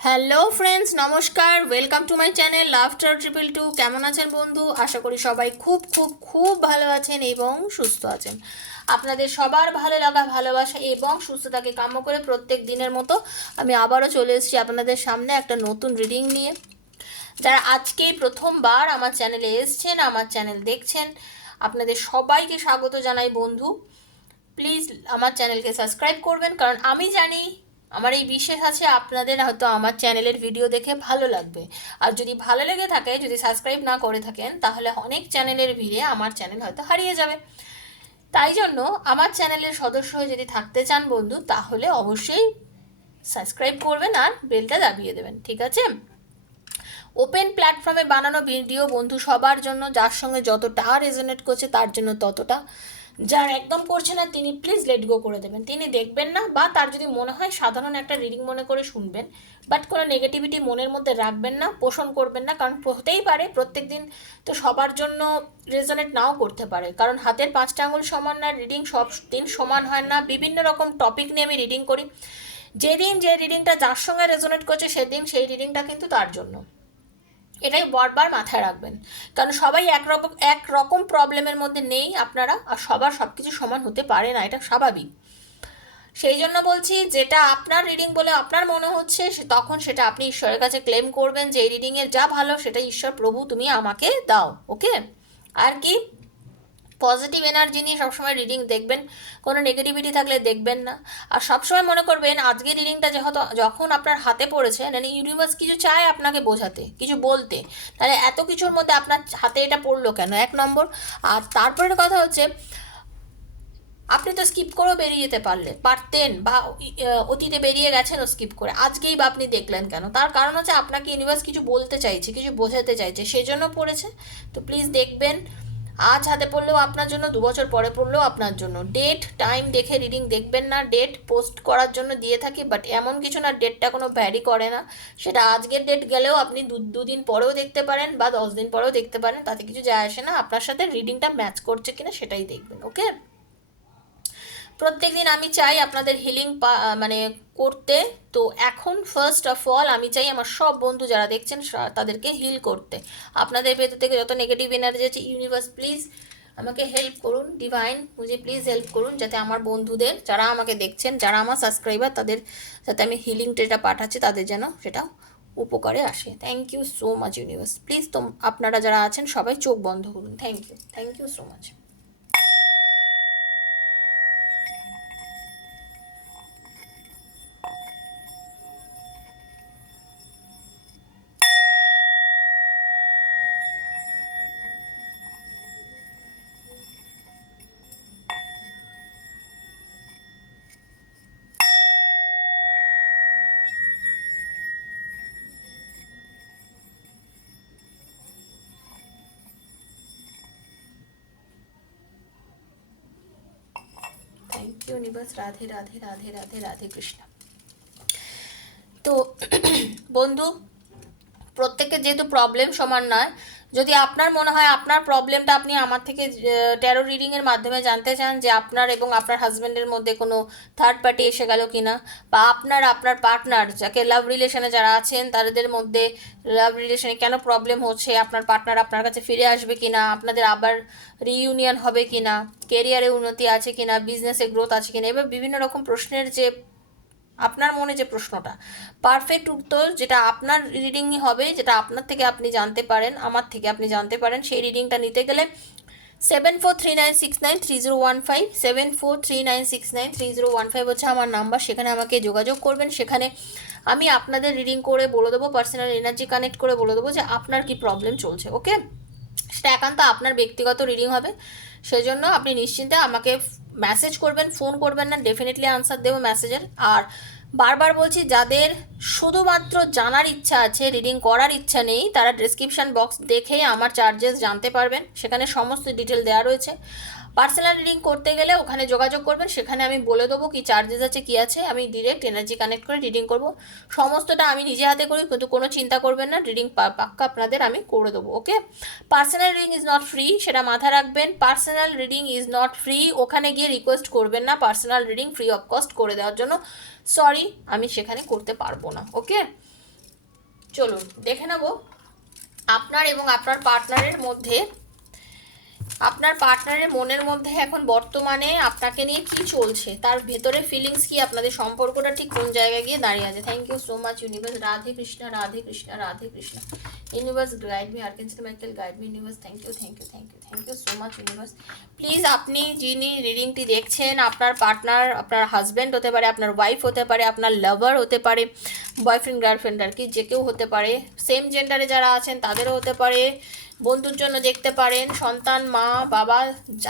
Hello friends, নমস্কার। Welcome to my channel laughter triple two. কেমন আছেন বন্ধু? আশা করি সবাই খুব খুব খুব ভালো আছেন এবং সুস্থ আছেন। আপনাদের সবার ভালো লাগা, ভালোবাসা এবং সুস্থতাকে কাম্য করে প্রত্যেক দিনের মতো আমি আবারও চলে এসেছি আপনাদের সামনে একটা নতুন রিডিং নিয়ে। যারা আজকেই প্রথমবার আমার চ্যানেলে এসছেন, আমার চ্যানেল দেখছেন, আপনাদের সবাইকে স্বাগত জানাই বন্ধু। প্লিজ আমার চ্যানেলকে সাবস্ক্রাইব করবেন, কারণ আমি জানি আমার এই বিশ্বাস আছে আপনাদের হয়তো আমার চ্যানেলের ভিডিও দেখে ভালো লাগবে। আর যদি ভালো লেগে থাকে, যদি সাবস্ক্রাইব না করে থাকেন, তাহলে অনেক চ্যানেলের ভিড়ে আমার চ্যানেল হয়তো হারিয়ে যাবে। তাই জন্য আমার চ্যানেলের সদস্য হয়ে যদি থাকতে চান বন্ধু, তাহলে অবশ্যই সাবস্ক্রাইব করবেন আর বেলটা দাবিয়ে দেবেন, ঠিক আছে? ওপেন প্ল্যাটফর্মে বানানো ভিডিও বন্ধু সবার জন্য, যার সঙ্গে যতটা রেজোনেট করছে তার জন্য ততটা, যার একদম করছে না তিনি প্লিজ লেট গো করে দেবেন। তিনি দেখবেন না, বা তার যদি মনে হয় সাধারণ একটা রিডিং মনে করে শুনবেন, বাট কোনো নেগেটিভিটি মনের মধ্যে রাখবেন না, পোষণ করবেন না। কারণ হতেই পারে প্রত্যেক দিন তো সবার জন্য রেজোনেট নাও করতে পারে, কারণ হাতের পাঁচটা আঙুল সমান না, রিডিং সব দিন সমান হয় না। বিভিন্ন রকম টপিক নিয়ে আমি রিডিং করি। যেদিন যে রিডিংটা যার সঙ্গে রেজোনেট করছে সেদিন সেই রিডিংটা কিন্তু তার জন্য। এটাই বারবার মাথায় রাখবেন, কারণ সবাই একরকম প্রবলেমের মধ্যে নেই আপনারা, আর সবার সব কিছু সমান হতে পারে না, এটা স্বাভাবিক। সেই জন্য বলছি, যেটা আপনার রিডিং বলে আপনার মনে হচ্ছে তখন সেটা আপনি ঈশ্বরের কাছে ক্লেম করবেন যে এই রিডিংয়ের যা ভালো সেটা ঈশ্বর প্রভু তুমি আমাকে দাও, ওকে? আর কি, পজিটিভ এনার্জি নিয়ে সবসময় রিডিং দেখবেন, কোনো নেগেটিভিটি থাকলে দেখবেন না। আর সবসময় মনে করবেন আজকের রিডিংটা যেহেতু যখন আপনার হাতে পড়েছে, মানে ইউনিভার্স কিছু চায় আপনাকে বোঝাতে, কিছু বলতে, তাহলে এত কিছুর মধ্যে আপনার হাতে এটা পড়লো কেন, এক নম্বর। আর তারপরের কথা হচ্ছে, আপনি তো স্কিপ করেও বেরিয়ে যেতে পারতেন, বা অতীতে বেরিয়ে গেছেন ও স্কিপ করে, আজকেই বা আপনি দেখলেন কেন? তার কারণ হচ্ছে আপনাকে ইউনিভার্স কিছু বলতে চাইছে, কিছু বোঝাতে চাইছে, সেজন্য পড়েছে। তো প্লিজ দেখবেন, আজ হাতে পড়লেও আপনার জন্য, 2 বছর পরে পড়লেও আপনার জন্য। ডেট টাইম দেখে রিডিং দেখবেন না। ডেট পোস্ট করার জন্য দিয়ে থাকি, বাট এমন কিছু না ডেটটা কোনো ভ্যারি করে না। সেটা আজকের ডেট গেলেও আপনি দুদিন পরেও দেখতে পারেন বা 10 দিন পরেও দেখতে পারেন, তাতে কিছু যায় আসে না। আপনার সাথে রিডিংটা ম্যাচ করছে কিনা সেটাই দেখবেন, ওকে? প্রত্যেক দিন আমি চাই আপনাদের হিলিং মানে করতে। তো এখন ফার্স্ট অফ অল আমি চাই আমার সব বন্ধু যারা দেখছেন তাদেরকে হিল করতে। আপনাদের ভেতর থেকে যত নেগেটিভ এনার্জি আছে, ইউনিভার্স প্লিজ আমাকে হেল্প করুন, ডিভাইন মুঝে প্লিজ হেল্প করুন, যাতে আমার বন্ধুদের যারা আমাকে দেখছেন, যারা আমার সাবস্ক্রাইবার, তাদের যাতে আমি হিলিংটা যেটা পাঠাচ্ছি তাদের যেন সেটা উপকারে আসে। Thank you so much universe. Please আপনারা যারা আছেন সবাই চোখ বন্ধ করুন। Thank you so much. Thank you universe. Radhe Radhe Radhe Radhe Radhe Krishna. তো বন্ধু, প্রত্যেকের যেহেতু প্রবলেম সমান নয়, যদি আপনার মনে হয় আপনার প্রবলেমটা আপনি আমার থেকে ট্যারো রিডিংয়ের মাধ্যমে জানতে চান, যে আপনার এবং আপনার হাজব্যান্ডের মধ্যে কোনো থার্ড পার্টি এসে গেল কি না, বা আপনার পার্টনার যাকে লাভ রিলেশনে যারা আছেন তাদের মধ্যে লাভ রিলেশনে কেন প্রবলেম হচ্ছে, আপনার পার্টনার আপনার কাছে ফিরে আসবে কি না, আপনাদের আবার রিইউনিয়ন হবে কি না, কেরিয়ারে উন্নতি আছে কি না, বিজনেসে গ্রোথ আছে কি না, এবার বিভিন্ন রকম প্রশ্নের যে আপনার মনে যে প্রশ্নটা, পারফেক্ট উত্তর যেটা আপনার রিডিংই হবে, যেটা আপনার থেকে আপনি জানতে পারেন, আমার থেকে আপনি জানতে পারেন, সেই রিডিংটা নিতে গেলে 7439693015, 7439693015 হচ্ছে আমার নাম্বার। সেখানে আমাকে যোগাযোগ করবেন। সেখানে আমি আপনাদের রিডিং করে বলে দেবো, পার্সোনাল এনার্জি কানেক্ট করে বলে দেবো যে আপনার কি প্রবলেম চলছে, ওকে? সেটা একান্ত আপনার ব্যক্তিগত রিডিং হবে। সেই জন্য আপনি নিশ্চিন্তে আমাকে মেসেজ করবেন, ফোন করবেন না, ডেফিনেটলি আনসার দেবো মেসেজের। আর বারবার বলছি, যাদের শুধুমাত্র জানার ইচ্ছা আছে, রিডিং করার ইচ্ছা নেই, তারা ডেসক্রিপশান বক্স দেখে আমার চার্জেস জানতে পারবেন। সেখানে সমস্ত ডিটেল দেওয়া রয়েছে। পার্সোনাল রিডিং করতে গেলে ওখানে যোগাযোগ করবেন, সেখানে আমি বলে দেবো কী চার্জেস আছে, কী আছে। আমি ডিরেক্ট এনার্জি কানেক্ট করে রিডিং করব। সমস্তটা আমি নিজে হাতে করি, কিন্তু কোনো চিন্তা করবেন না, রিডিং পাক্কা আপনাদের আমি করে দেবো, okay? Personal reading is not free, সেটা মাথায় রাখবেন। Personal reading is not free, ওখানে গিয়ে রিকোয়েস্ট করবেন না personal reading free of cost করে দেওয়ার জন্য। সরি, আমি সেখানে করতে পারবো না, ওকে? চলুন দেখে নেব আপনার এবং আপনার পার্টনারের মনের মধ্যে এখন বর্তমানে আপনাকে নিয়ে কি চলছে, তার ভেতরে ফিলিংস কি, আপনাদের সম্পর্কটা ঠিক কোন জায়গায় গিয়ে দাঁড়িয়ে আছে। Thank you so much universe. Radhe Krishna, Radhe Krishna, Radhe Krishna. Universe guide me, archangel Michael guide me. Universe thank you, thank you, thank you, thank you so much universe. Please আপনি যিনি রিডিংটি দেখছেন, আপনার পার্টনার, আপনার হাজব্যান্ড হতে পারে, আপনার ওয়াইফ হতে পারে, আপনার লাভার হতে পারে, বয়ফ্রেন্ড গার্লফ্রেন্ড আর কি, যে কেউ হতে পারে, সেম জেন্ডারে যারা আছেন তাদেরও হতে পারে, বন্ধুর জন্য দেখতে পারেন, সন্তান, মা, বাবা,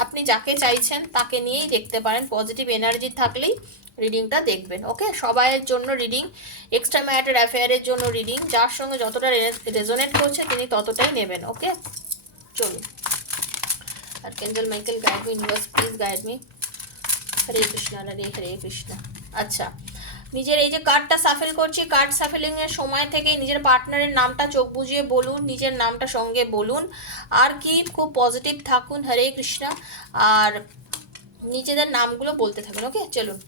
আপনি যাকে চাইছেন তাকে নিয়েই দেখতে পারেন। পজিটিভ এনার্জি থাকলেই রিডিংটা দেখবেন। ওকে, সবাইয়ের জন্য রিডিং, এক্সট্রা ম্যারিটাল অ্যাফেয়ারের জন্য রিডিং, যার সঙ্গে যতটা রেজোনেট করছে তিনি ততটাই নেবেন। ওকে, চলুন। Archangel Michael guide me, universe please guide me. Hare Krishna, Hare Hare Krishna. আচ্ছা, নিজের এই যে কার্ডটা সাফেল করছি, কার্ড সাফেলিং এর সময় থেকে নিজের পার্টনারের নামটা চোখ বুজিয়ে বলুন, নিজের নামটা সঙ্গে বলুন, আর কি খুব পজিটিভ থাকুন। হরে কৃষ্ণ। আর নিজেদের নামগুলো বলতে থাকুন। ওকে, চলুন।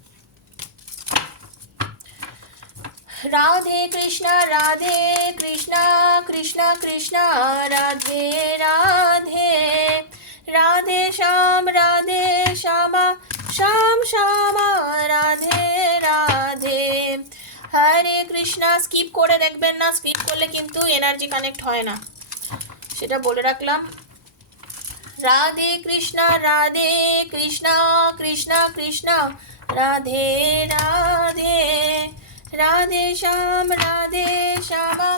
রাধে কৃষ্ণ, রাধে কৃষ্ণ, কৃষ্ণ কৃষ্ণ রাধে রাধে, রাধে শ্যাম, রাধে শ্যামা, শ্যাম শ্যামা, রাধে রাধে। হরে কৃষ্ণ। স্কিপ করে দেখবেন না, স্কিপ করলে কিন্তু এনার্জি কানেক্ট হয় না, সেটা বলে রাখলাম। রাধে কৃষ্ণ, রাধে কৃষ্ণ, কৃষ্ণ কৃষ্ণ রাধে রাধে, রাধে শ্যাম, রাধে শ্যামা,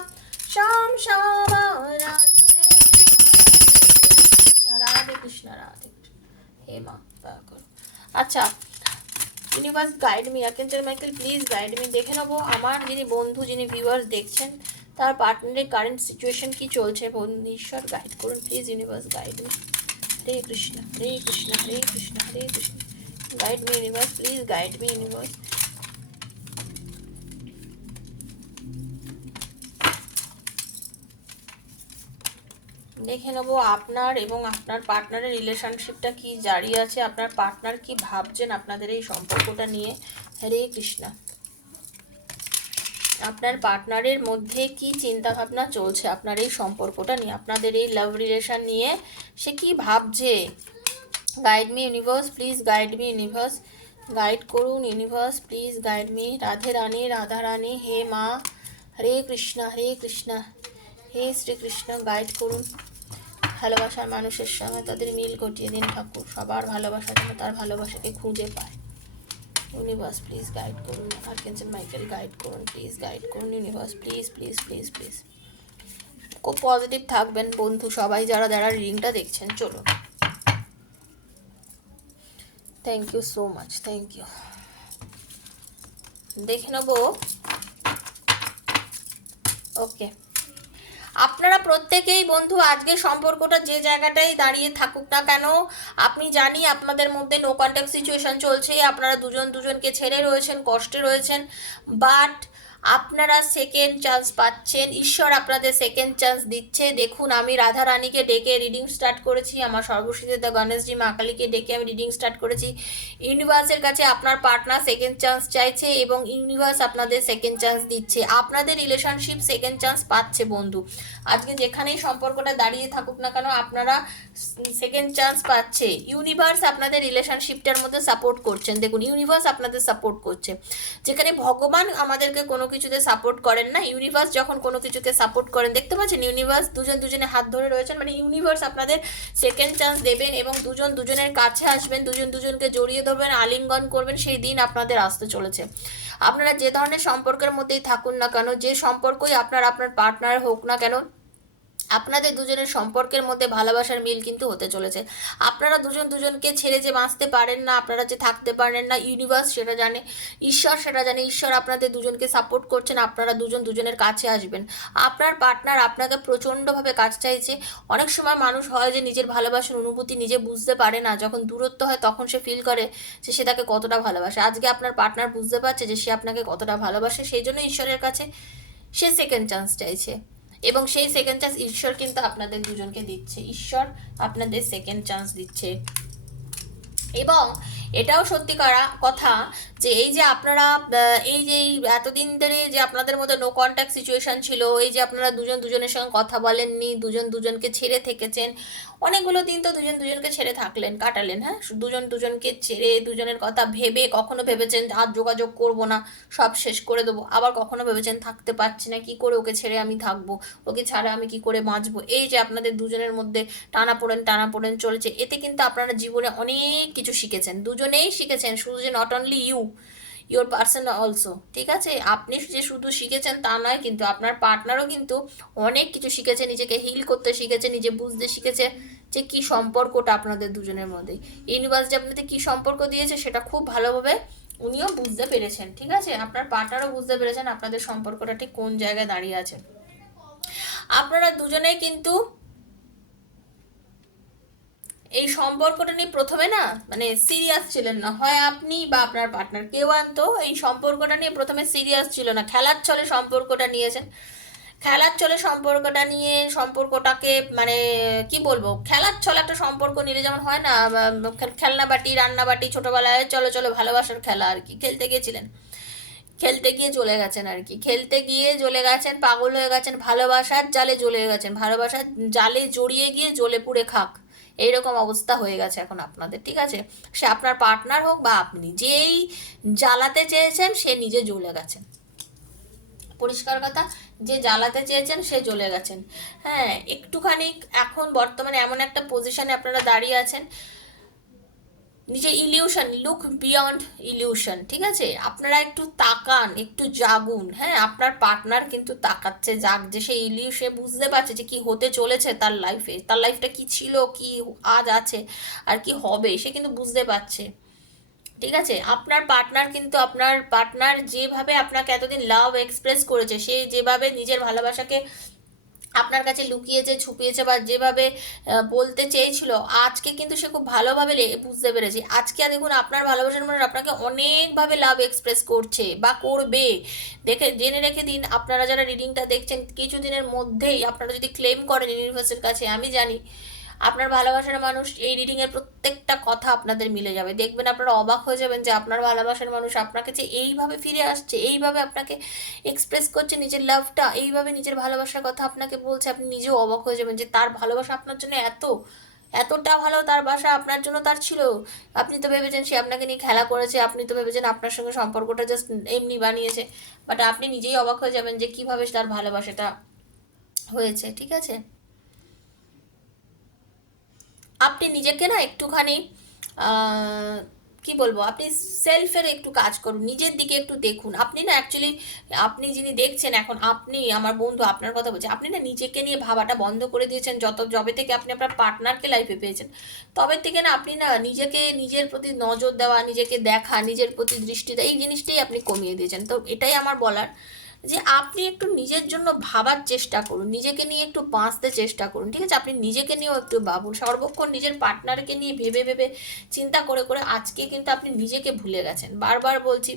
শ্যাম শ্যামা, রাধে রাধে কৃষ্ণ, রাধে হে মা। আচ্ছা, universe guide me, archangel Michael please guide me. দেখে নেবো আমার যিনি বন্ধু, যিনি ভিউয়ার্স দেখছেন, তার পার্টনারের কারেন্ট সিচুয়েশন কি চলছে। বন্ধু ঈশ্বর গাইড করুন please, universe guide me. Hare Krishna, Hare Krishna, Hare Krishna, Hare Krishna. Guide me universe, please guide me universe. দেখে নেবো আপনার এবং আপনার পার্টনারের রিলেশনশিপটা কি জারি আছে, আপনার পার্টনার কি ভাবছেন আপনাদের এই সম্পর্কটা নিয়ে। হরে কৃষ্ণ। আপনার পার্টনারের মধ্যে কি চিন্তা ভাবনা চলছে আপনার এই সম্পর্কটা নিয়ে, আপনাদের এই লাভ রিলেশন নিয়ে সে কি ভাবছে। Guide me universe, please guide me universe. Guide করুন universe, please guide me. Radhe Rani, Radha Rani, হে মা। হরে কৃষ্ণ, হরে কৃষ্ণ, হে শ্রীকৃষ্ণ। গাইড করুন। ভালোবাসার মানুষের সঙ্গে তাদের মিল ঘটিয়ে দিন ঠাকুর, সবার ভালোবাসার জন্য তার ভালোবাসাকে খুঁজে পায়। ইউনিভার্স প্লিজ গাইড করুন। আর্কেঞ্জেল মাইকেল গাইড করুন, প্লিজ গাইড করুন universe, please please please please. খুব পজিটিভ থাকবেন বন্ধু সবাই, যারা যারা রিডিংটা দেখছেন। চলুন। Thank you so much, thank you. দেখে নেবো। ওকে, আপনারা প্রত্যেকেই বন্ধু আজকে সম্পর্কটা যে জায়গাটাই দাঁড়িয়ে থাকুক না কেন, আপনি জানি আপনাদের মধ্যে নো কন্ট্যাক্ট সিচুয়েশন চলছে, আপনারা দুজন দুজনকে ছেড়ে রয়েছেন, কষ্টে রয়েছেন, বাট আপনারা সেকেন্ড চান্স পাচ্ছেন। ঈশ্বর আপনাদের সেকেন্ড চান্স দিচ্ছে। দেখুন, আমি রাধা রানীকে ডেকে রিডিং স্টার্ট করেছি, আমার সর্বশক্তিদা গণেশজি মা কালীকে ডেকে আমি রিডিং স্টার্ট করেছি। ইউনিভার্সের কাছে আপনার পার্টনার সেকেন্ড চান্স চাইছে এবং ইউনিভার্স আপনাদের সেকেন্ড চান্স দিচ্ছে। আপনাদের রিলেশনশিপ সেকেন্ড চান্স পাচ্ছে বন্ধু। আজকে যেখানেই সম্পর্কটা দাঁড়িয়ে থাকুক না কেন, আপনারা সেকেন্ড চান্স পাচ্ছে। ইউনিভার্স আপনাদের রিলেশনশিপটার মধ্যে সাপোর্ট করছেন। দেখুন, ইউনিভার্স আপনাদের সাপোর্ট করছে। যেখানে ভগবান আমাদেরকে কোনো কিছুতে সাপোর্ট করেন না, ইউনিভার্স যখন কোনো কিছুতে সাপোর্ট করেন, দেখতে পাচ্ছেন ইউনিভার্স দুজন দুজনে হাত ধরে রয়েছেন, মানে ইউনিভার্স আপনাদের সেকেন্ড চান্স দেবেন এবং দুজন দুজনের কাছে আসবেন, দুজন দুজনকে জড়িয়ে ধরবেন, আলিঙ্গন করবেন। সেই দিন আপনাদের আসতে চলেছে। আপনারা যে ধরনের সম্পর্কের মধ্যেই থাকুন না কেন, যে সম্পর্কই আপনার পার্টনার হোক না কেন, আপনাদের দুজনের সম্পর্কের মধ্যে ভালোবাসার মিল কিন্তু হতে চলেছে। আপনারা দুজন দুজনকে ছেড়ে যে বাঁচতে পারেন না, আপনারা যে থাকতে পারেন না, ইউনিভার্স সেটা জানে, ঈশ্বর সেটা জানে। ঈশ্বর আপনাদের দুজনকে সাপোর্ট করছেন, আপনারা দুজন দুজনের কাছে আসবেন। আপনার পার্টনার আপনাকে প্রচণ্ডভাবে কাছে চাইছে। অনেক সময় মানুষ হয় যে নিজের ভালোবাসার অনুভূতি নিজে বুঝতে পারে না, যখন দূরত্ব হয় তখন সে ফিল করে যে সে তাকে কতটা ভালোবাসে। আজকে আপনার পার্টনার বুঝতে পারছে যে সে আপনাকে কতটা ভালোবাসে, সেই জন্য ঈশ্বরের কাছে সে সেকেন্ড চান্স চাইছে এবং সেই সেকেন্ড চান্স ঈশ্বর কিন্তু আপনাদের দুজনকে দিচ্ছে। ঈশ্বর আপনাদের সেকেন্ড চান্স দিচ্ছে। এবং এটাও সত্যি কথা যে এই যে আপনারা এই যে এই এতদিন ধরে যে আপনাদের মধ্যে নো কন্ট্যাক্ট সিচুয়েশন ছিল, এই যে আপনারা দুজন দুজনের সঙ্গে কথা বলেননি, দুজন দুজনকে ছেড়ে থেকেছেন, অনেকগুলো দিন তো দুজন দুজনকে ছেড়ে থাকলেন, কাটালেন, হ্যাঁ, দুজন দুজনকে ছেড়ে দুজনের কথা ভেবে কখনো ভেবেছেন আর যোগাযোগ করব না, সব শেষ করে দেবো, আবার কখনো ভেবেছেন থাকতে পারছি না, কি করে ওকে ছেড়ে আমি থাকবো, ওকে ছাড়া আমি কি করে বাঁচবো। এই যে আপনাদের দুজনের মধ্যে টানাপোড়েন চলেছে, এতে কিন্তু আপনারা জীবনে অনেক কিছু শিখেছেন, দুজনেই শিখেছেন, শুধু যে not only your person also, ঠিক আছে, আপনি যে শুধু শিখেছেন তা নয়, কিন্তু আপনার পার্টনারও কিন্তু অনেক কিছু শিখেছে, নিজেকে হিল করতে শিখেছে, নিজে বুঝতে শিখেছে যে কি সম্পর্কটা আপনাদের দুজনের মধ্যে, ইউনিভার্স যে আপনাদের কি সম্পর্ক দিয়েছে সেটা খুব ভালোভাবে উনিও বুঝতে পেরেছেন, ঠিক আছে, আপনার পার্টনারও বুঝতে পেরেছেন আপনাদের সম্পর্কটা ঠিক কোন জায়গায় দাঁড়িয়ে আছে। আপনারা দুজনেই কিন্তু এই সম্পর্কটা নিয়ে প্রথমে না মানে সিরিয়াস ছিলেন না, হয় আপনি বা আপনার পার্টনার কেউ আনতো, এই সম্পর্কটা নিয়ে প্রথমে সিরিয়াস ছিল না, খেলার ছলে সম্পর্কটা নিয়েছেন, খেলার ছলে সম্পর্কটা নিয়ে সম্পর্কটাকে মানে কি বলবো, খেলার ছলে একটা সম্পর্ক নিলে যেমন হয় না, খেলনা বাটি রান্না বাটি, ছোটবেলায় চলো চলো ভালোবাসার খেলা আর কি, খেলতে গিয়েছিলেন, খেলতে গিয়ে চলে গেছেন আর কি, খেলতে গিয়ে জ্বলে গেছেন, পাগল হয়ে গেছেন, ভালোবাসার জালে জ্বলে গেছেন, ভালোবাসার জালে জড়িয়ে গিয়ে জ্বলে পুড়ে খাক, এইরকম অবস্থা হয়ে গেছে এখন আপনাদের, ঠিক আছে, সে আপনার পার্টনার হোক বা আপনি, যেই জ্বালাতে চেয়েছেন সে নিজে জ্বলে গেছেন, পরিষ্কার কথা, যে জ্বালাতে চেয়েছেন সে জ্বলে গেছেন। হ্যাঁ, একটুখানি এখন বর্তমানে এমন একটা পজিশনে আপনারা দাঁড়িয়ে আছেন, নিজের ইলিউশন, লুক বিয়ন্ড ইলিউশন, ঠিক আছে, আপনারা একটু তাকান, একটু জাগুন, হ্যাঁ, আপনার পার্টনার কিন্তু তাকাচ্ছে, জাগছে, সে ইলিউশে বুঝতে পারছে যে কি হতে চলেছে তার লাইফে, তার লাইফটা কি ছিল, কি আজ আছে আর কি হবে, সে কিন্তু বুঝতে পারছে, ঠিক আছে, আপনার পার্টনার কিন্তু, আপনার পার্টনার যেভাবে আপনাকে এতদিন লাভ এক্সপ্রেস করেছে, সে যেভাবে নিজের ভালোবাসাকে আপনার কাছে লুকিয়েছে, ছুপিয়েছে, বা যেভাবে বলতে চেয়েছিল, আজকে কিন্তু সে খুব ভালোভাবে বুঝতে পেরেছে, আজকে আর দেখুন আপনার ভালোবাসার মানুষ আপনাকে অনেকভাবে লাভ এক্সপ্রেস করছে বা করবে, দেখে জেনে রেখে দিন, আপনারা যারা রিডিংটা দেখছেন কিছুদিনের মধ্যেই আপনারা যদি ক্লেম করেন ইউনিভার্সের কাছে, আমি জানি আপনার ভালোবাসার মানুষ এই রিডিংয়ের প্রত্যেকটা কথা আপনাদের মিলে যাবে, দেখবেন আপনারা অবাক হয়ে যাবেন যে আপনার ভালোবাসার মানুষ আপনার কাছে এইভাবে ফিরে আসছে, এইভাবে আপনাকে এক্সপ্রেস করছে নিজের লাভটা, এইভাবে নিজের ভালোবাসার কথা আপনাকে বলছে, আপনি নিজেও অবাক হয়ে যাবেন যে তার ভালোবাসা আপনার জন্য এতটা ভালো তার বাসা আপনার জন্য তার ছিল, আপনি তো ভেবেছেন সে আপনাকে নিয়ে খেলা করেছে, আপনি তো ভেবেছেন আপনার সঙ্গে সম্পর্কটা জাস্ট এমনি বানিয়েছে, বাট আপনি নিজেই অবাক হয়ে যাবেন যে কিভাবে তার ভালোবাসাটা হয়েছে, ঠিক আছে, আপনি নিজেকে না একটুখানি কি বলবো, আপনি সেলফের একটু কাজ করুন, নিজের দিকে একটু দেখুন, আপনি না অ্যাকচুয়ালি, আপনি যিনি দেখছেন এখন, আপনি আমার বন্ধু আপনার কথা বলছি, আপনি না নিজেকে নিয়ে ভাবাটা বন্ধ করে দিয়েছেন, যবে থেকে আপনি আপনার পার্টনারকে লাইফে পেয়েছেন, তবে থেকে না আপনি না নিজেকে, নিজের প্রতি নজর দেওয়া, নিজেকে দেখা, নিজের প্রতি দৃষ্টি দেওয়া, এই জিনিসটাই আপনি কমিয়ে দিয়েছেন, তো এটাই আমার বলার যে আপনি একটু নিজের জন্য ভাবার চেষ্টা করুন, নিজেকে নিয়ে একটু বাঁচতে চেষ্টা করুন, ঠিক আছে, আপনি নিজেকে নিয়েও একটু ভাবুন, সর্বক্ষণ নিজের পার্টনারকে নিয়ে ভেবে ভেবে চিন্তা করে করে আজকে কিন্তু আপনি নিজেকে ভুলে গেছেন, বারবার বলছি,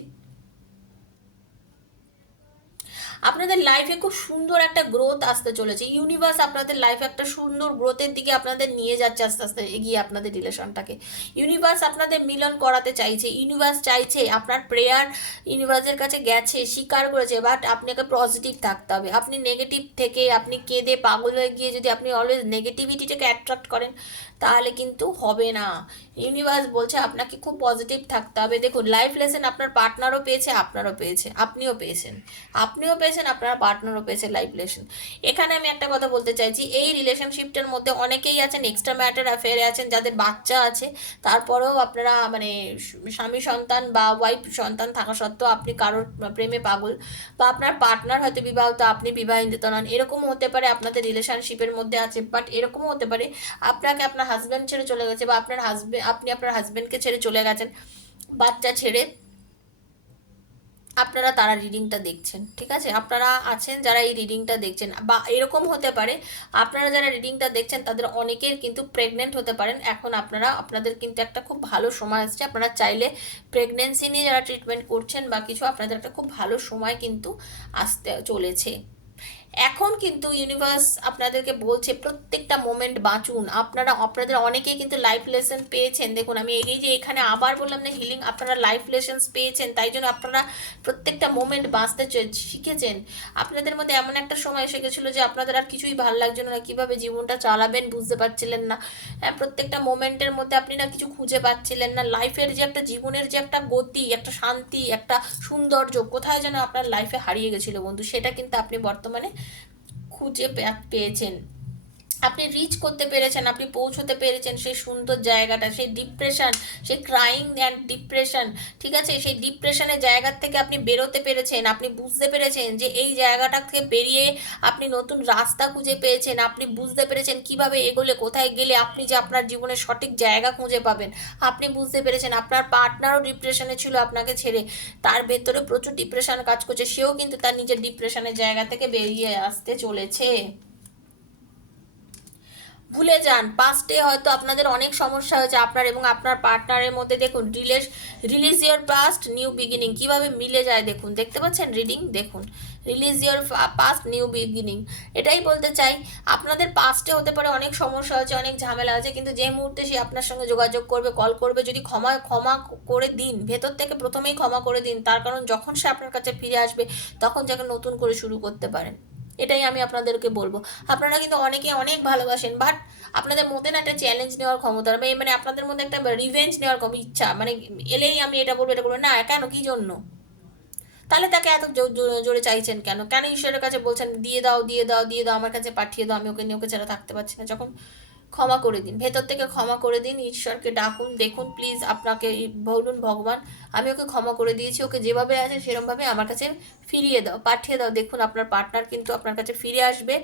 আপনাদের লাইফে খুব সুন্দর একটা গ্রোথ আসতে চলেছে, ইউনিভার্স আপনাদের লাইফে একটা সুন্দর গ্রোথের দিকে আপনাদের নিয়ে যাচ্ছে, আস্তে আস্তে এগিয়ে আপনাদের রিলেশনটাকে, ইউনিভার্স আপনাদের মিলন করাতে চাইছে, ইউনিভার্স চাইছে, আপনার প্রেয়ার ইউনিভার্সের কাছে গেছে, স্বীকার করেছে, বাট আপনাকে পজিটিভ থাকতে হবে, আপনি নেগেটিভ থেকে আপনি কেঁদে পাগল হয়ে গিয়ে যদি আপনি অলওয়েজ নেগেটিভিটিটাকে অ্যাট্রাক্ট করেন তাহলে কিন্তু হবে না, ইউনিভার্স বলছে আপনাকে খুব পজিটিভ থাকতে হবে, দেখুন লাইফ লেসেন আপনার পার্টনারও পেয়েছে, আপনারও পেয়েছে, আপনিও পেয়েছেন আপনার পার্টনারও পেয়েছে লাইফ লেসন। এখানে আমি একটা কথা বলতে চাইছি, এই রিলেশনশিপটার মধ্যে অনেকেই আছেন এক্সট্রা ম্যাটার অ্যাফেয়ারে আছেন, যাদের বাচ্চা আছে, তারপরেও আপনারা মানে স্বামী সন্তান বা ওয়াইফ সন্তান থাকা সত্ত্বেও আপনি কারোর প্রেমে পাগল, বা আপনার পার্টনার হয়তো বিবাহিত, আপনি বিবাহিত নন, এরকমও হতে পারে, আপনাদের রিলেশনশিপের মধ্যে আছে, বাট এরকমও হতে পারে আপনাকে আপনার হাজব্যান্ড ছেড়ে চলে গেছে, বা আপনি আপনার হাজব্যান্ডকে ছেড়ে চলে গেছেন বাচ্চা ছেড়ে, আপনারা তারা রিডিংটা দেখছেন, ঠিক আছে, আপনারা আছেন যারা এই রিডিংটা দেখছেন, বা এরকম হতে পারে আপনারা যারা রিডিংটা দেখছেন তাদের অনেকের কিন্তু প্রেগনেন্ট হতে পারেন, এখন আপনাদের কিন্তু একটা খুব ভালো সময় আসছে, আপনারা চাইলে প্রেগনেন্সি নিয়ে যারা ট্রিটমেন্ট করছেন বা কিছু, আপনাদের একটা খুব ভালো সময় কিন্তু আসতে চলেছে, এখন কিন্তু ইউনিভার্স আপনাদেরকে বলছে প্রত্যেকটা মোমেন্ট বাঁচুন। আপনাদের অনেকেই কিন্তু লাইফ লেসন পেয়েছেন। দেখুন আমি এই যে এখানে আবার বললাম না হিলিং, আপনারা লাইফ লেসন্স পেয়েছেন, তাই জন্য আপনারা প্রত্যেকটা মোমেন্ট বাঁচতে শিখেছেন। আপনাদের মধ্যে এমন একটা সময় এসে গেছিলো যে আপনাদের আর কিছুই ভালো লাগছিল না, কীভাবে জীবনটা চালাবেন বুঝতে পারছিলেন না। হ্যাঁ, প্রত্যেকটা মোমেন্টের মধ্যে আপনি না কিছু খুঁজে পাচ্ছিলেন না। লাইফের যে একটা জীবনের যে একটা গতি, একটা শান্তি, একটা সৌন্দর্য কোথায় যেন আপনার লাইফে হারিয়ে গেছিলো বন্ধু, সেটা কিন্তু আপনি বর্তমানে খুঁজে পেয়েছেন। আপনি রিচ করতে পেরেছেন, আপনি পৌঁছতে পেরেছেন সেই সুন্দর জায়গাটা, সেই ডিপ্রেশন, সেই ক্রাইং অ্যান্ড ডিপ্রেশন, ঠিক আছে, সেই ডিপ্রেশনের জায়গার থেকে আপনি বেরোতে পেরেছেন। আপনি বুঝতে পেরেছেন যে এই জায়গাটা থেকে বেরিয়ে আপনি নতুন রাস্তা খুঁজে পেয়েছেন। আপনি বুঝতে পেরেছেন কিভাবে এগোলে, কোথায় গেলে আপনি যে আপনার জীবনের সঠিক জায়গা খুঁজে পাবেন। আপনি বুঝতে পেরেছেন আপনার পার্টনারও ডিপ্রেশনে ছিল আপনাকে ছেড়ে, তার ভেতরে প্রচুর ডিপ্রেশন কাজ করছে, সেও কিন্তু তার নিজের ডিপ্রেশনের জায়গা থেকে বেরিয়ে আসতে চলেছে। ভুলে যান পাস্টে হয়তো আপনাদের অনেক সমস্যা হয়েছে আপনার এবং আপনার পার্টনারের মধ্যে। দেখুন release your past new beginning কীভাবে মিলে যায় দেখুন, দেখতে পাচ্ছেন রিডিং, দেখুন release your past new beginning. এটাই বলতে চাই আপনাদের পাস্টে হতে পারে অনেক সমস্যা হয়েছে, অনেক ঝামেলা আছে, কিন্তু যে মুহূর্তে সে আপনার সঙ্গে যোগাযোগ করবে, কল করবে, যদি ক্ষমা করে দিন, ভেতর থেকে প্রথমেই ক্ষমা করে দিন। তার কারণ যখন সে আপনার কাছে ফিরে আসবে তখন যাকে নতুন করে শুরু করতে পারেন। এটাই আমি আপনাদেরকে বলবো। আপনারা কিন্তু অনেকে অনেক ভালোবাসেন, বাট আপনাদের মধ্যে না একটা চ্যালেঞ্জ নেওয়ার ক্ষমতা, মানে আপনাদের মধ্যে একটা রিভেঞ্জ নেওয়ার ইচ্ছা, মানে এলেই আমি এটা বলবো, এটা বলবো না, কেন, কি জন্য? তাহলে তাকে এত জোরে চাইছেন কেন? কেন ঈশ্বরের কাছে বলছেন দিয়ে দাও, দিয়ে দাও, দিয়ে দাও, আমার কাছে পাঠিয়ে দাও, আমি ওকে নিয়ে ওকে ছাড়া থাকতে পারছি না? যখন ক্ষমা করে দিন, ভেতর থেকে ক্ষমা করে দিন, ঈশ্বরকে ডাকুন, দেখুন প্লিজ আপনাকে বলুন ভগবান আমি ওকে ক্ষমা করে দিয়েছি, ওকে যেভাবে আছে সেরকমভাবে আমার কাছে ফিরিয়ে দাও, পাঠিয়ে দাও। দেখুন আপনার পার্টনার কিন্তু আপনার কাছে ফিরে আসবে।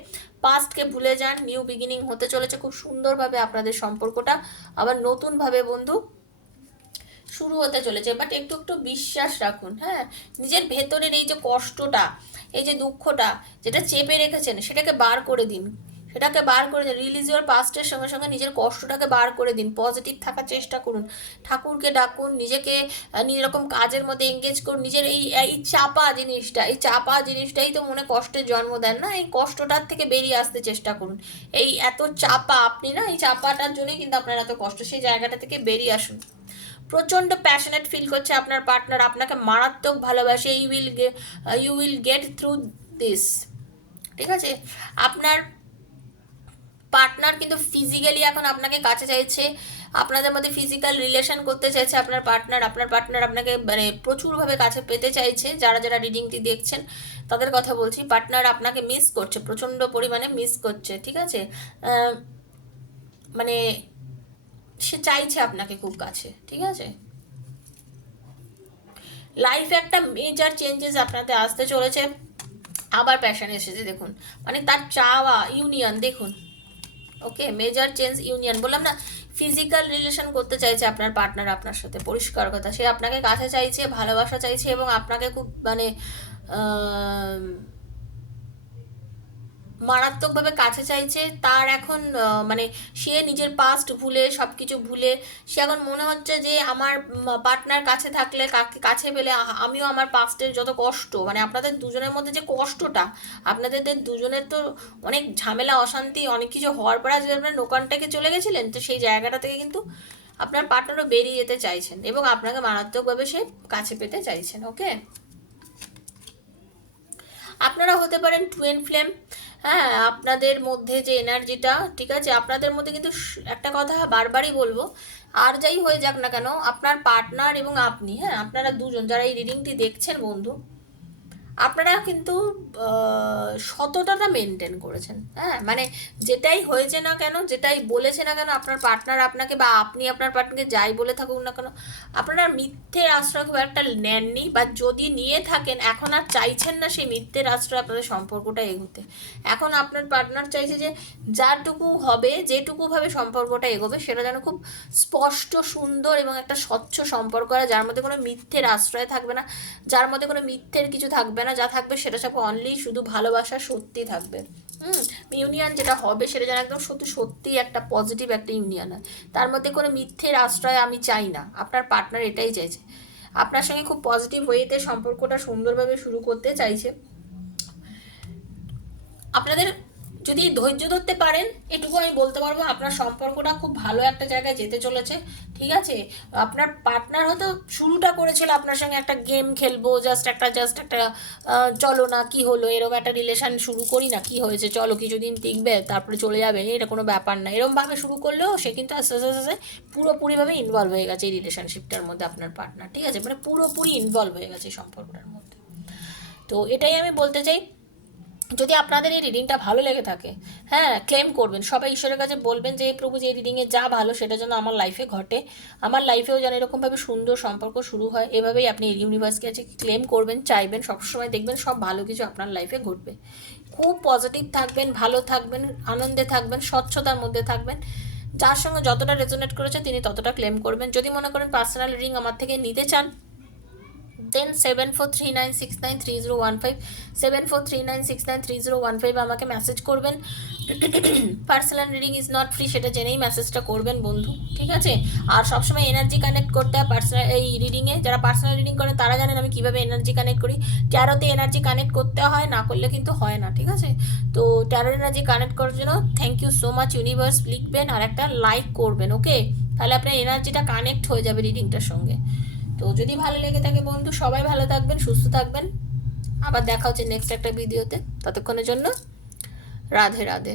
পাস্টকে ভুলে যান, নিউ বিগিনিং হতে চলেছে খুব সুন্দরভাবে আপনাদের সম্পর্কটা আবার নতুনভাবে বন্ধু শুরু হতে চলেছে। বাট একটু একটু বিশ্বাস রাখুন। হ্যাঁ, নিজের ভেতরের এই যে কষ্টটা, এই যে দুঃখটা যেটা চেপে রেখেছেন সেটাকে বার করে দিন, সেটাকে বার করে দিন। রিলিজ ইউর পাস্টের সঙ্গে সঙ্গে নিজের কষ্টটাকে বার করে দিন, পজিটিভ থাকার চেষ্টা করুন, ঠাকুরকে ডাকুন, নিজেকে নিজের রকম কাজের মধ্যে এঙ্গেজ করুন। নিজের এই চাপা জিনিসটা, এই চাপা জিনিসটাই তো মনে কষ্টের জন্ম দেন না, এই কষ্টটার থেকে বেরিয়ে আসতে চেষ্টা করুন। এই এত চাপা আপনি না, এই চাপাটার জন্যই কিন্তু আপনার এত কষ্ট, সেই জায়গাটা থেকে বেরিয়ে আসুন। প্রচণ্ড প্যাশনেট ফিল করছে আপনার পার্টনার, আপনাকে মারাত্মক ভালোবাসে, you will get through this, ঠিক আছে? আপনার পার্টনার কিন্তু ফিজিক্যালি এখন আপনাকে কাছে চাইছে, আপনাদের মধ্যে ফিজিক্যাল রিলেশন করতে চাইছে আপনার পার্টনার আপনাকে মানে প্রচুরভাবে কাছে পেতে চাইছে। যারা যারা রিডিংটি দেখছেন তাদের কথা বলছি, পার্টনার আপনাকে মিস করছে, প্রচণ্ড পরিমাণে মিস করছে, ঠিক আছে? মানে সে চাইছে আপনাকে খুব কাছে, ঠিক আছে? লাইফে একটা মেজর চেঞ্জেস আপনাদের আসতে চলেছে, আবার প্যাশন এসেছে দেখুন, মানে তার চাওয়া ইউনিয়ন দেখুন। ওকে, মেজর চেঞ্জ ইউনিয়ন বললাম না, ফিজিক্যাল রিলেশন করতে চাইছে আপনার পার্টনার আপনার সাথে, পরিষ্কার কথা, সে আপনাকে কাছে চাইছে, ভালোবাসা চাইছে এবং আপনাকে খুব মানে মারাত্মকভাবে কাছে চাইছে। তার এখন মানে সে নিজের পাস্ট ভুলে, সব কিছু ভুলে সে এখন মনে হচ্ছে যে আমার পার্টনার কাছে থাকলে, কাছে পেলে আমিও আমার পাস্টের যত কষ্ট, মানে আপনাদের দুজনের মধ্যে যে কষ্টটা, আপনাদের দুজনের তো অনেক ঝামেলা অশান্তি অনেক কিছু হওয়ার পর আজকে আপনার নোকানটাকে চলে গেছিলেন, তো সেই জায়গাটা থেকে কিন্তু আপনার পার্টনারও বেরিয়ে যেতে চাইছেন এবং আপনাকে মারাত্মকভাবে সে কাছে পেতে চাইছেন। ওকে, আপনারা হতে পারেন টুইন ফ্লেম। হ্যাঁ, আপনাদের মধ্যে যে এনার্জিটা, ঠিক আছে, আপনাদের মধ্যে কিন্তু একটা কথা বারবারই বলবো, আর যাই হয়ে যাক না কেন আপনার পার্টনার এবং আপনি, হ্যাঁ আপনারা দুজন যারা এই রিডিংটি দেখছেন বন্ধু, আপনারা কিন্তু সততাটা মেনটেন করেছেন। হ্যাঁ, মানে যেটাই হয়েছে না কেন, যেটাই বলেছে না কেন আপনার পার্টনার আপনাকে, বা আপনি আপনার পার্টনারকে যাই বলে থাকুক না কেন, আপনারা মিথ্যের আশ্রয় খুব একটা নেননি, বা যদি নিয়ে থাকেন এখন আর চাইছেন না সেই মিথ্যের আশ্রয় আপনাদের সম্পর্কটা এগোতে। এখন আপনার পার্টনার চাইছে যে যাটুকু হবে, যেটুকুভাবে সম্পর্কটা এগোবে সেটা যেন খুব স্পষ্ট, সুন্দর এবং একটা স্বচ্ছ সম্পর্ক হয়, যার মধ্যে কোনো মিথ্যের আশ্রয় থাকবে না, যার মধ্যে কোনো মিথ্যের কিছু থাকবে না, যা থাকবে সেটা সব অনলি শুধু ভালোবাসা, সত্যি থাকবে। ইউনিয়ন যেটা হবে সেটা যেন একদম সত্যি সত্যি একটা পজিটিভ একটা ইউনিয়ন হয়, তার মধ্যে কোনো মিথ্যের আশ্রয় আমি চাই না। আপনার পার্টনার এটাই চাইছে, আপনার সঙ্গে খুব পজিটিভ ওয়েতে সম্পর্কটা সুন্দরভাবে শুরু করতে চাইছে। আপনাদের যদি ধৈর্য ধরতে পারেন, এটুকু আমি বলতে পারবো আপনার সম্পর্কটা খুব ভালো একটা জায়গায় যেতে চলেছে। ঠিক আছে, আপনার পার্টনার হয়তো শুরুটা করেছিল আপনার সঙ্গে একটা গেম খেলবো, জাস্ট একটা চলো না কি হলো, এরকম একটা রিলেশন শুরু করি না, কি হয়েছে চলো কিছুদিন টিকবে তারপরে চলে যাবে, এটা কোনো ব্যাপার না, এরকমভাবে শুরু করলেও সে কিন্তু আস্তে আস্তে আস্তে পুরোপুরিভাবে ইনভলভ হয়ে গেছে এই রিলেশনশিপটার মধ্যে আপনার পার্টনার। ঠিক আছে, মানে পুরোপুরি ইনভলভ হয়ে গেছে এই সম্পর্কটার মধ্যে। তো এটাই আমি বলতে চাই, যদি আপনাদের এই রিডিংটা ভালো লেগে থাকে, হ্যাঁ ক্লেম করবেন, সবাই ঈশ্বরের কাছে বলবেন যে প্রভু যে এই রিডিংয়ে যা ভালো সেটা যেন আমার লাইফে ঘটে, আমার লাইফেও যেন এরকমভাবে সুন্দর সম্পর্ক শুরু হয়। এভাবেই আপনি ইউনিভার্সকে কাছে ক্লেম করবেন, চাইবেন, সবসময় দেখবেন সব ভালো কিছু আপনার লাইফে ঘটবে। খুব পজিটিভ থাকবেন, ভালো থাকবেন, আনন্দে থাকবেন, স্বচ্ছতার মধ্যে থাকবেন। যার সঙ্গে যতটা রেজোনেট করেছে তিনি ততটা ক্লেম করবেন। যদি মনে করেন পার্সোনাল রিডিং আমার থেকে নিতে চান, দেন 7439693015, 7439693015 আমাকে মেসেজ করবেন। Personal reading is not free, সেটা জেনেই মেসেজটা করবেন বন্ধু। ঠিক আছে, আর সবসময় এনার্জি কানেক্ট করতে হয় পার্সোনাল এই রিডিংয়ে। যারা পার্সোনাল রিডিং করেন তারা জানেন আমি কীভাবে এনার্জি কানেক্ট করি। ট্যারোতে এনার্জি কানেক্ট করতে হয়, না করলে কিন্তু হয় না। ঠিক আছে, তো ট্যারো এনার্জি কানেক্ট করার জন্য thank you so much universe লিখবেন আর একটা লাইক করবেন। ওকে, তাহলে আপনার এনার্জিটা কানেক্ট হয়ে যাবে রিডিংটার সঙ্গে। তো যদি ভালো লেগে থাকে বন্ধু, সবাই ভালো থাকবেন, সুস্থ থাকবেন। আবার দেখা হচ্ছে নেক্সট একটা ভিডিওতে। ততক্ষণের জন্য রাধে রাধে।